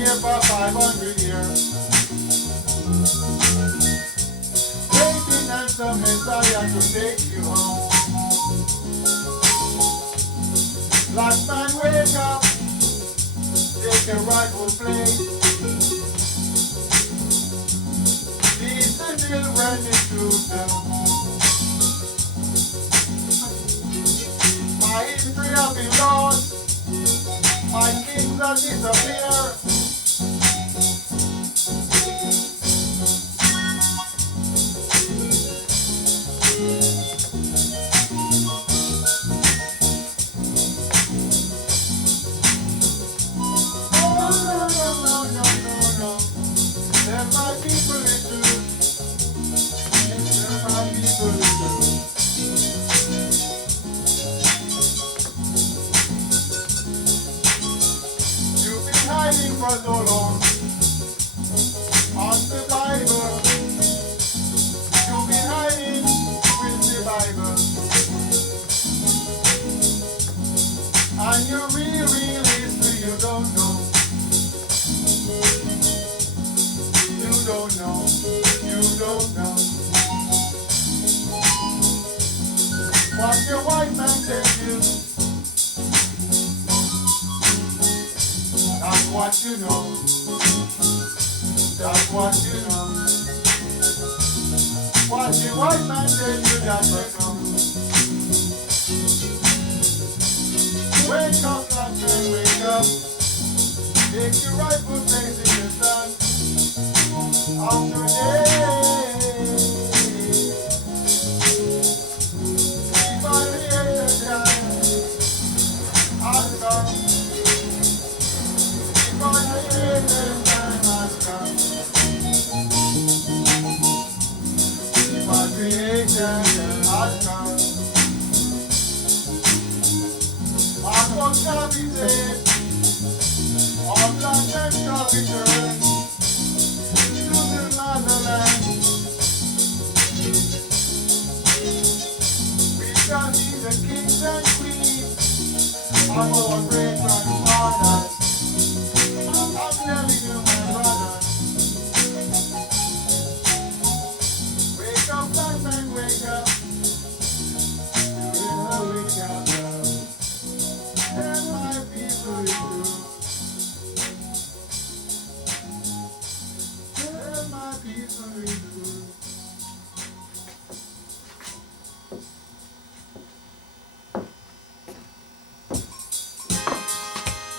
here for 500 years. Waiting on some Messiah to take you home. Black man, wake up, take your rightful place. These the children is truth. My history have been lost, my kings have disappeared. For so long on the Bible, you've been hiding with the Bible, and your real history you don't know. You don't know. You don't know what your white man tells you. That's what you know. That's what you know. What the white man tell you, that you know. Wake up, black man, wake up. Take your rightful place in the sun of today. Keep on here to die. I'll come. Creation has come. Our folks shall be saved. Our land shall be turned to the motherland. We shall be the kings and queens of our great